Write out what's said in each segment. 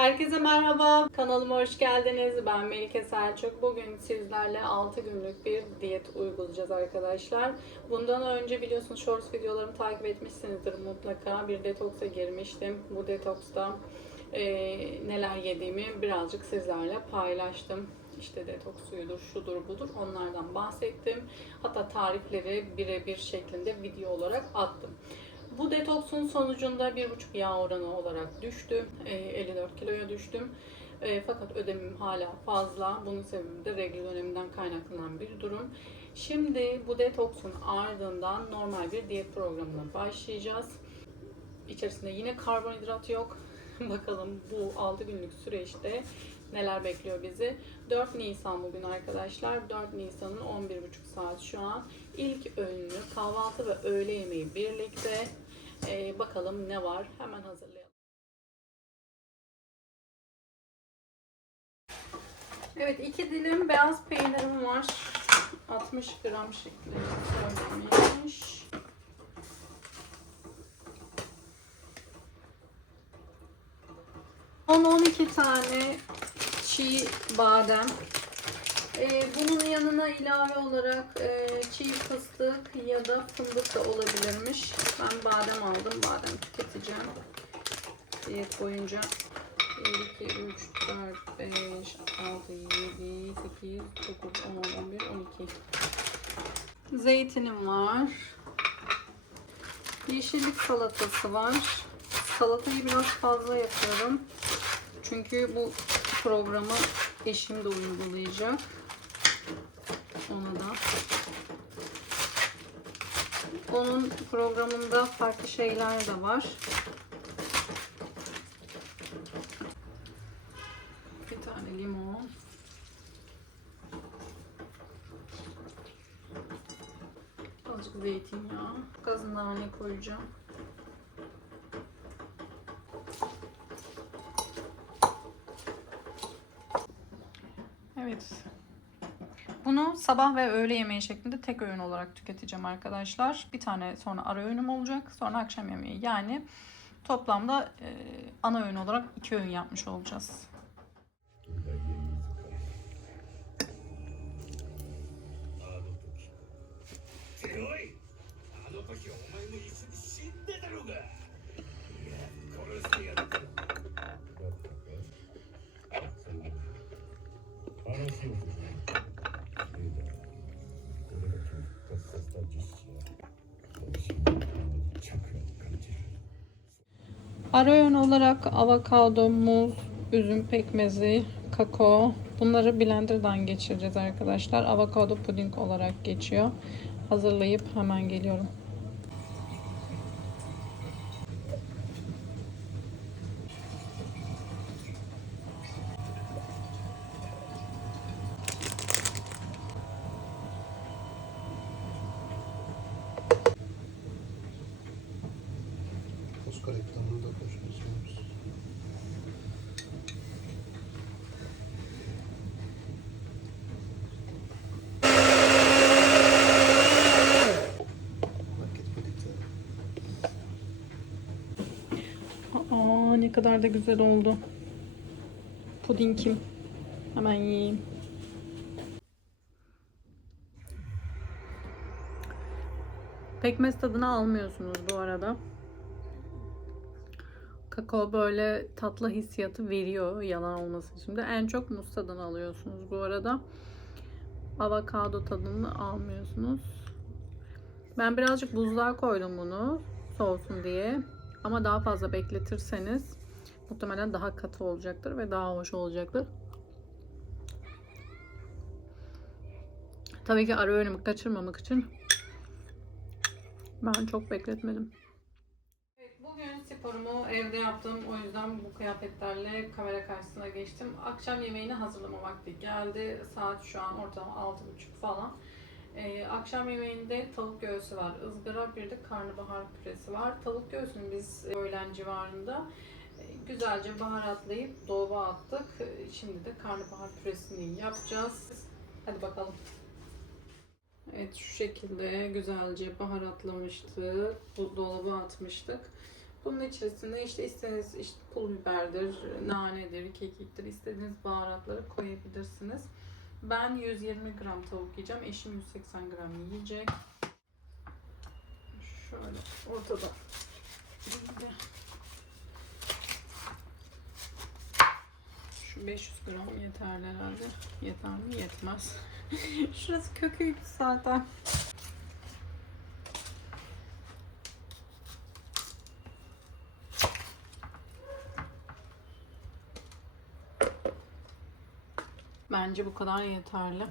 Herkese merhaba, kanalıma hoş geldiniz. Ben Melike Selçuk. Bugün sizlerle 6 günlük bir diyet uygulayacağız arkadaşlar. Bundan önce biliyorsunuz shorts videolarımı takip etmişsinizdir mutlaka. Bir detoksa girmiştim. Bu detoksta e, neler yediğimi birazcık sizlerle paylaştım. İşte detoks suyudur, şudur budur onlardan bahsettim. Hatta tarifleri birebir şeklinde video olarak attım. Bu detoksun sonucunda 1,5 yağ oranı olarak düştü. E, 54 kiloya düştüm. E, fakat ödemim hala fazla. Bunun sebebi de regl döneminden kaynaklanan bir durum. Şimdi bu detoksun ardından normal bir diyet programına başlayacağız. İçerisinde yine karbonhidrat yok. Bakalım bu 6 günlük süreçte neler bekliyor bizi. 4 Nisan bugün arkadaşlar. 4 Nisan'ın 11.30 saat şu an. İlk öğünü kahvaltı ve öğle yemeği birlikte. Ee, bakalım ne var. Hemen hazırlayalım. Evet iki dilim beyaz peynirim var. 60 gram şeklinde söylemiş. On 12 tane çiğ badem. Ee, bunun yanına ilave olarak e, çiğ fıstık ya da fındık da olabilirmiş. Ben badem aldım. Badem tüketeceğim. Diyet boyunca 1, 2, 3, 4, 5, 6, 7, 8, 9, 10, 11, 12. Zeytinim var. Yeşillik salatası var. Salatayı biraz fazla yapıyorum. Çünkü bu programı eşim de uygulayacak. Ona da. Onun programında farklı şeyler de var. Bir tane limon. Azıcık zeytinyağı. Gaz nane koyacağım. Evet. Bunu sabah ve öğle yemeği şeklinde tek öğün olarak tüketeceğim arkadaşlar. Bir tane sonra ara öğünüm olacak. Sonra akşam yemeği. Yani toplamda e, ana öğün olarak iki öğün yapmış olacağız. Ara öğün olarak avokado, muz, üzüm pekmezi, kakao bunları blenderdan geçireceğiz arkadaşlar. Avokado puding olarak geçiyor. Hazırlayıp hemen geliyorum. Ne kadar da güzel oldu. Pudingim. Hemen yiyeyim. Pekmez tadını almıyorsunuz bu arada. Kakao böyle tatlı hissiyatı veriyor yalan olmasın şimdi. En çok muz tadını alıyorsunuz bu arada. Avokado tadını almıyorsunuz. Ben birazcık buzluğa koydum bunu soğusun diye. Ama daha fazla bekletirseniz muhtemelen daha katı olacaktır ve daha hoş olacaktır. Tabii ki ara öğünümü kaçırmamak için ben çok bekletmedim. Bugün sporumu evde yaptım. O yüzden bu kıyafetlerle kamera karşısına geçtim. Akşam yemeğini hazırlama vakti geldi. Saat şu an ortalama 6.30 falan. Ee, akşam yemeğinde tavuk göğsü var, ızgara bir de karnabahar püresi var. Tavuk göğsünü biz öğlen civarında e, güzelce baharatlayıp dolaba attık. E, Şimdi de karnabahar püresini yapacağız. Hadi bakalım. Evet şu şekilde güzelce baharatlamıştık. Dolaba atmıştık. Bunun içerisine işte istediğiniz işte pul biberdir, nanedir, kekiktir, istediğiniz baharatları koyabilirsiniz. Ben 120 gram tavuk yiyeceğim. Eşim 180 gram yiyecek. Şöyle ortada. Şu 500 gram yeterli herhalde. Yeter mi? Yetmez. Şurası köküydü zaten. Bence bu kadar yeterli.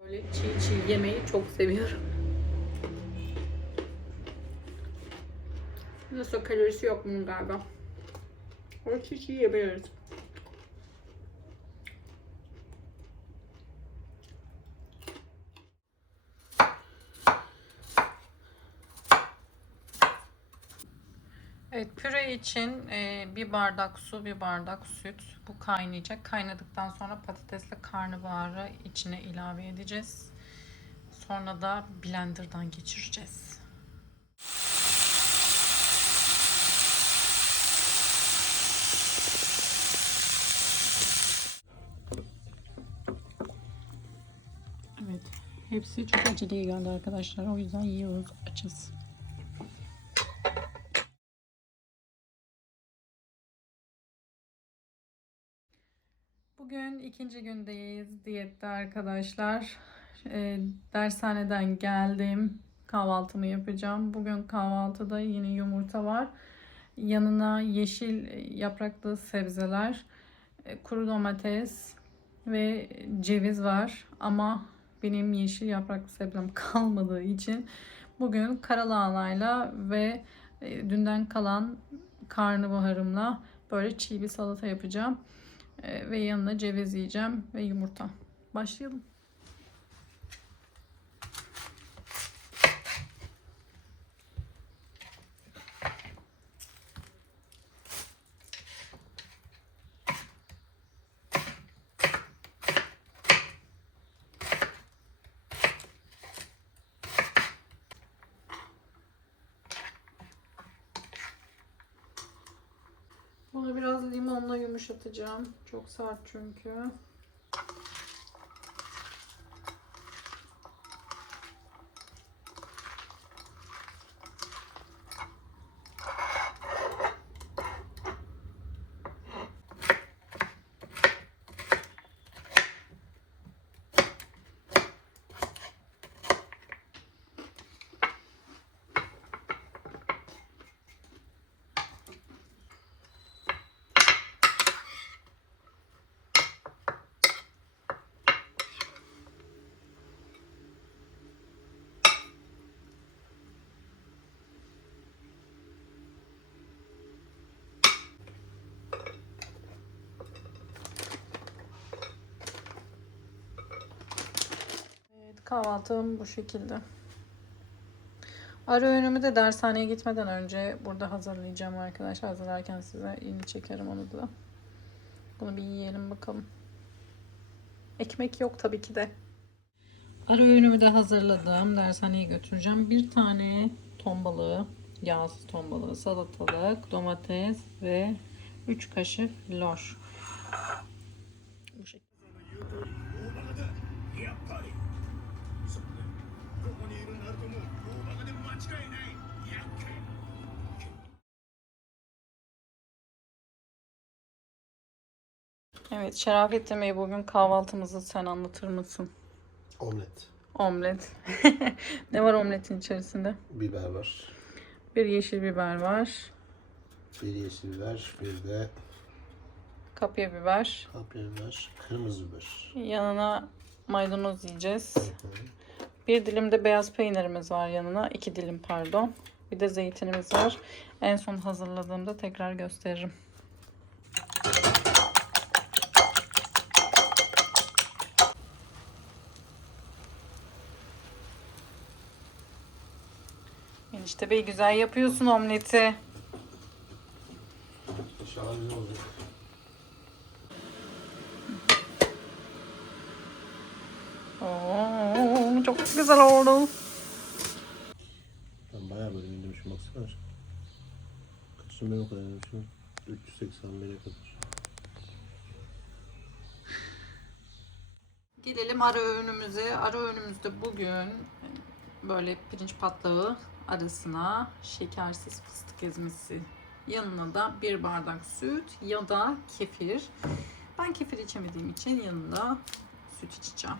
Böyle çiğ çiğ yemeyi çok seviyorum. Nasıl kalorisi yok bunun galiba. O çiğ. Evet püre için e, bir bardak su, bir bardak süt. Bu kaynayacak. Kaynadıktan sonra patatesle karnabaharı içine ilave edeceğiz. Sonra da blenderdan geçireceğiz. Hepsi çok aceleye geldi arkadaşlar. O yüzden yiyoruz. Açız. Bugün ikinci gündeyiz diyette arkadaşlar. Ee, dershaneden geldim. Kahvaltımı yapacağım. Bugün kahvaltıda yine yumurta var. Yanına yeşil yapraklı sebzeler, e, kuru domates ve ceviz var. Ama benim yeşil yapraklı sebzem kalmadığı için bugün karalahanayla ve e, dünden kalan karnabaharımla böyle çiğ bir salata yapacağım. Ee, ve yanına ceviz yiyeceğim ve yumurta. Başlayalım. Bunu biraz limonla yumuşatacağım. Çok sert çünkü. Evet, kahvaltım bu şekilde. Ara öğünümü de dershaneye gitmeden önce burada hazırlayacağım arkadaşlar. Hazırlarken size yeni çekerim onu da. Bunu bir yiyelim bakalım. Ekmek yok tabii ki de. Ara öğünümü de hazırladım. Dershaneye götüreceğim. Bir tane ton balığı, yağsız ton balığı, salatalık, domates ve 3 kaşık loş. Bu şekilde. ここにいるナルトも大バカで間違いない厄介 Evet Şerafettin Bey bugün kahvaltımızı sen anlatır mısın? Omlet. Omlet. ne var omletin içerisinde? Biber var. Bir yeşil biber var. Bir yeşil biber. Bir de Kapya biber. kapya biber. Kırmızı biber. Yanına maydanoz yiyeceğiz. Hı hı. Bir dilim de beyaz peynirimiz var yanına. iki dilim pardon. Bir de zeytinimiz var. En son hazırladığımda tekrar gösteririm. İşte bey güzel yapıyorsun omleti. İnşallah güzel olacak. Oo, çok güzel oldu. Ben bayağı böyle indirmişim baksana. Kaçın ben o kadar indirmişim? 381'e kadar. Gelelim ara öğünümüze. Ara öğünümüzde bugün böyle pirinç patlağı arasına şekersiz fıstık ezmesi yanına da bir bardak süt ya da kefir. Ben kefir içemediğim için yanında süt içeceğim.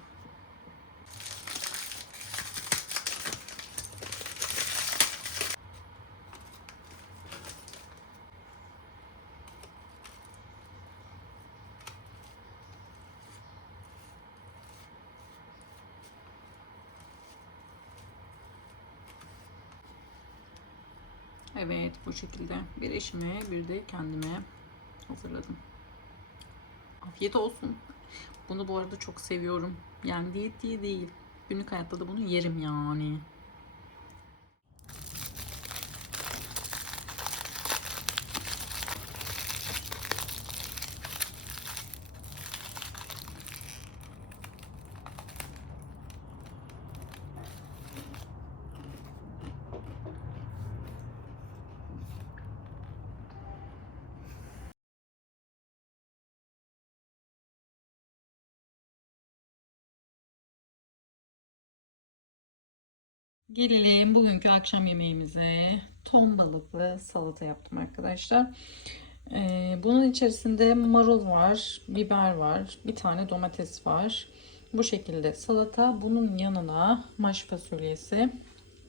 Evet bu şekilde bir eşime bir de kendime hazırladım. Afiyet olsun. Bunu bu arada çok seviyorum. Yani diyet diye değil. Günlük hayatta da bunu yerim yani. Gelelim bugünkü akşam yemeğimize. Ton balıklı salata yaptım arkadaşlar. Ee, bunun içerisinde marul var, biber var, bir tane domates var. Bu şekilde salata. Bunun yanına maş fasulyesi.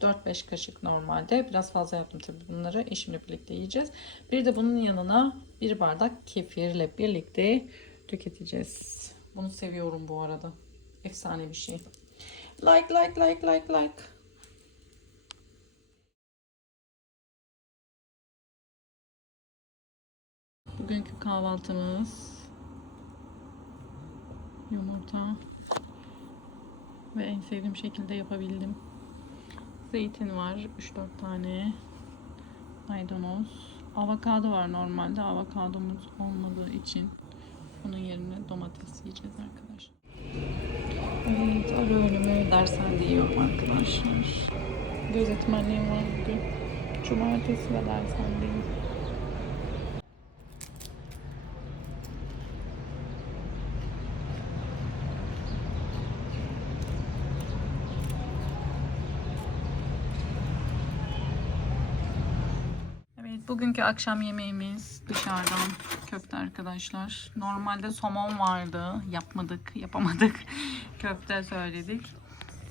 4-5 kaşık normalde. Biraz fazla yaptım tabii bunları. Eşimle birlikte yiyeceğiz. Bir de bunun yanına bir bardak kefirle birlikte tüketeceğiz. Bunu seviyorum bu arada. Efsane bir şey. Like like like like like. Bugünkü kahvaltımız yumurta ve en sevdiğim şekilde yapabildim. Zeytin var 3-4 tane. Maydanoz. Avokado var normalde. Avokadomuz olmadığı için bunun yerine domates yiyeceğiz arkadaşlar. Evet, ara öğünümü dershanede yiyorum arkadaşlar. Gözetmenliğim var bugün. Cumartesi ve dershanedeyim. Evet, bugünkü akşam yemeğimiz dışarıdan köfte arkadaşlar. Normalde somon vardı. Yapmadık, yapamadık. köfte söyledik.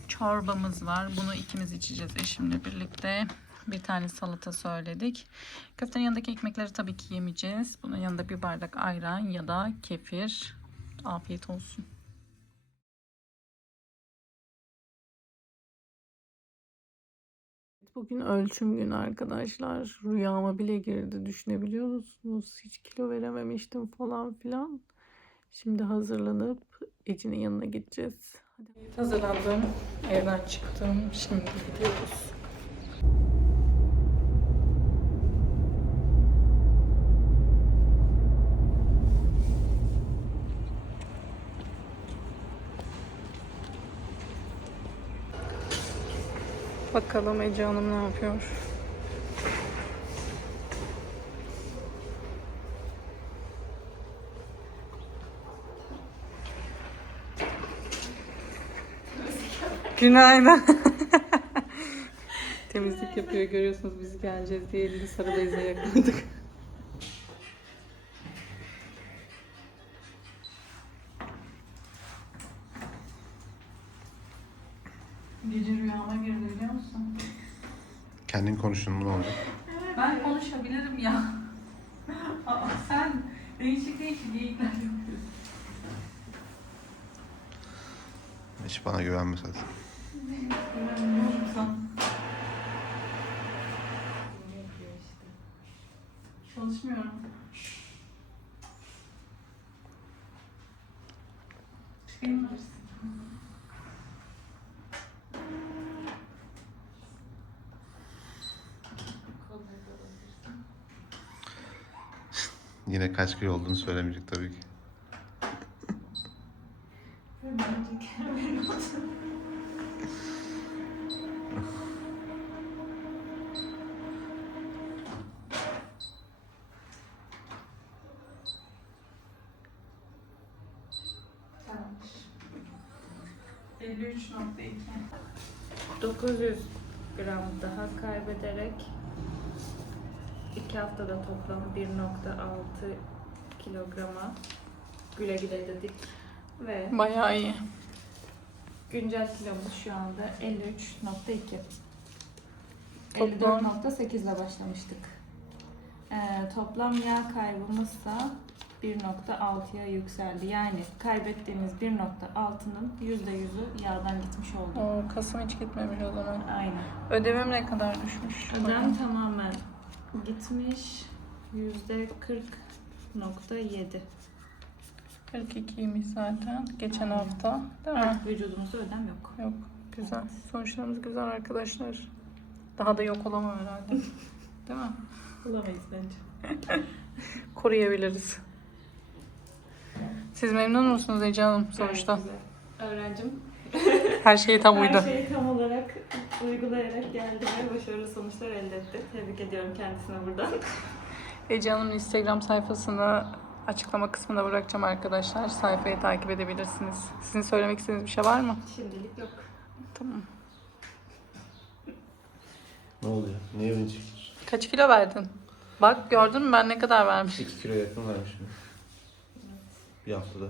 Çorbamız var. Bunu ikimiz içeceğiz eşimle birlikte. Bir tane salata söyledik. Köftenin yanındaki ekmekleri tabii ki yemeyeceğiz. Bunun yanında bir bardak ayran ya da kefir. Afiyet olsun. Bugün ölçüm günü arkadaşlar. Rüyama bile girdi. Düşünebiliyor musunuz? Hiç kilo verememiştim falan filan. Şimdi hazırlanıp Ece'nin yanına gideceğiz. Hadi. Hazırlandım. Evden çıktım. Şimdi gidiyoruz. Bakalım Ece Hanım ne yapıyor? Günaydın. Temizlik yapıyor görüyorsunuz biz geleceğiz diye elini sarı bezle yakaladık. Gece rüyama girdi biliyor musun? Kendin konuştun ne olacak? Ben konuşabilirim ya. Aa, sen değişik değişik geyikler yapıyorsun. Hiç bana güvenme zaten. Güvenmiyorum sana. Çalışmıyorum. Çıkabilirsin. Yine kaç kilo olduğunu söylemeyecek tabii ki. Tamamdır. 53.2 900 gram daha kaybederek 2 haftada toplam 1.6 kilograma güle güle dedik ve Bayağı iyi. güncel kilomuz şu anda 53.2 Toplam- 54.8 ile başlamıştık. Ee, toplam yağ kaybımızsa 1.6'ya yükseldi. Yani kaybettiğimiz 1.6'nın %100'ü yağdan gitmiş oldu. O Kasım hiç gitmemiş o zaman. Aynen. Ödemem ne kadar düşmüş? Ödem tamamen gitmiş. Yüzde 40.7. 42'ymiş zaten. Geçen hafta. Değil mi? Artık vücudumuzda ödem yok. Yok. Güzel. Sonuçlarımız güzel arkadaşlar. Daha da yok olamam herhalde. Değil mi? Bulamayız bence. Koruyabiliriz. Siz memnun musunuz Ece Hanım sonuçta? Gayet güzel. Öğrencim Her şey tam uydu. her şeyi tam olarak uygulayarak geldi ve başarılı sonuçlar elde etti. Tebrik ediyorum kendisine buradan. Ece Hanım'ın Instagram sayfasını açıklama kısmına bırakacağım arkadaşlar. Sayfayı takip edebilirsiniz. Sizin söylemek istediğiniz bir şey var mı? Şimdilik yok. Tamam. Ne oluyor? Niye beni çekiyorsun? Kaç kilo verdin? Bak gördün mü ben ne kadar vermişim. 2 kilo yakın vermişim. Bir haftada.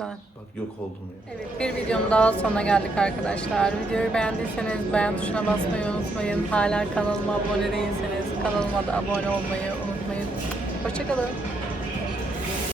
Güzel. Bak yok oldum ya. Evet bir videonun daha sonuna geldik arkadaşlar. Videoyu beğendiyseniz beğen tuşuna basmayı unutmayın. Hala kanalıma abone değilseniz kanalıma da abone olmayı unutmayın. Hoşçakalın.